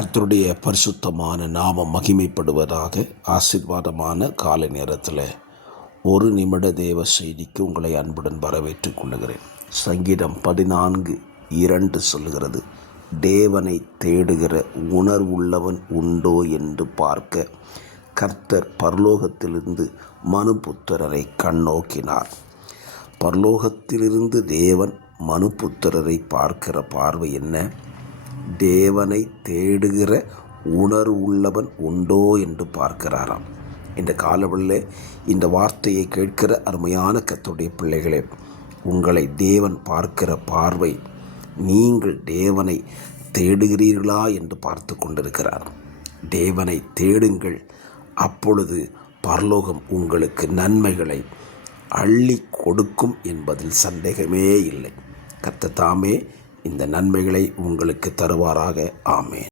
கர்த்தருடைய பரிசுத்தமான நாமம் மகிமைப்படுவதாக. ஆசீர்வாதமான காலை நேரத்தில் ஒரு நிமிட தேவ செய்திக்கு உங்களை அன்புடன் வரவேற்றுக் கொள்கிறேன். சங்கீதம் 14:2 சொல்லுகிறது, தேவனை தேடுகிற உணர்வுள்ளவன் உண்டோ என்று பார்க்க கர்த்தர் பரலோகத்திலிருந்து மனுபுத்திரரை கண்ணோக்கினார். பரலோகத்திலிருந்து தேவன் மனுபுத்திரரை பார்க்கிற பார்வை என்ன? தேவனை தேடுகிற உணர்வு உள்ளவன் உண்டோ என்று பார்க்கிறாராம். இந்த காலவெளியில் இந்த வார்த்தையை கேட்கிற அருமையான கர்த்தருடைய பிள்ளைகளே, உங்களை தேவன் பார்க்கிற பார்வை, நீங்கள் தேவனை தேடுகிறீர்களா என்று பார்த்து கொண்டிருக்கிறார். தேவனை தேடுங்கள், அப்பொழுது பரலோகம் உங்களுக்கு நன்மைகளை அள்ளி கொடுக்கும் என்பதில் சந்தேகமே இல்லை. கர்த்தர் தாமே இந்த நன்மைகளை உங்களுக்கு தருவாராக. ஆமென்.